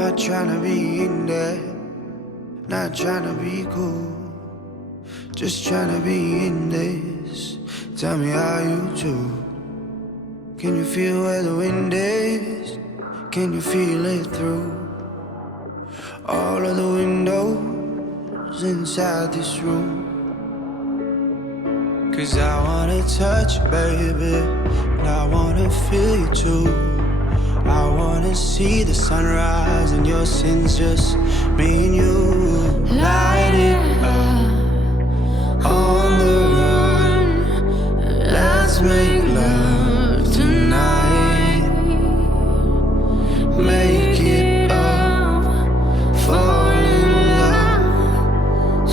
Not tryna be in there, not tryna be cool, just tryna be in this. Tell me how you do. Can you feel where the wind is? Can you feel it through all of the windows inside this room? 'Cause I wanna touch you, baby, and I wanna feel you too. I wanna see the sunrise and your sins, just me and you. Light it up on the run. Let's make love tonight. Make it up, fall in love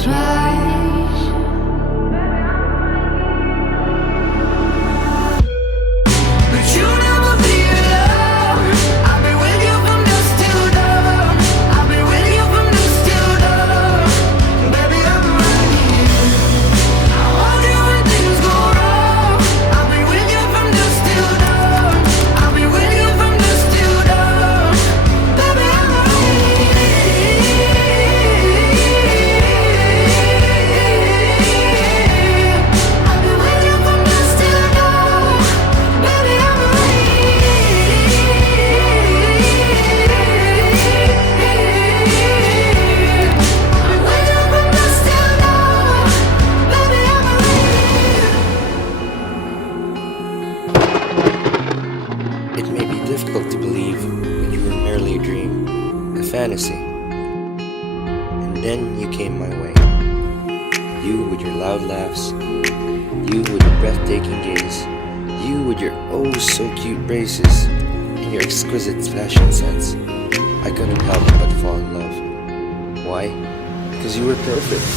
twice. But you never be alone. I'll be with you from dusk till dawn. I'll be with you from dusk till dawn. Baby, I'm right here. I'll hold you when things go wrong. I'll be with you from dusk till dawn. I'll be with you from dusk till dawn. Baby, I'm right here. I'll be with you from dusk till dawn. Baby, I'm right here. I'll be with you from dusk till dawn. Baby, I'm right. It may be difficult to believe, but you were merely a dream, a fantasy. And then you came my way. You with your loud laughs, you with your breathtaking gaze, you with your oh so cute braces, and your exquisite fashion sense. I couldn't help but fall in love. Why? Because you were perfect.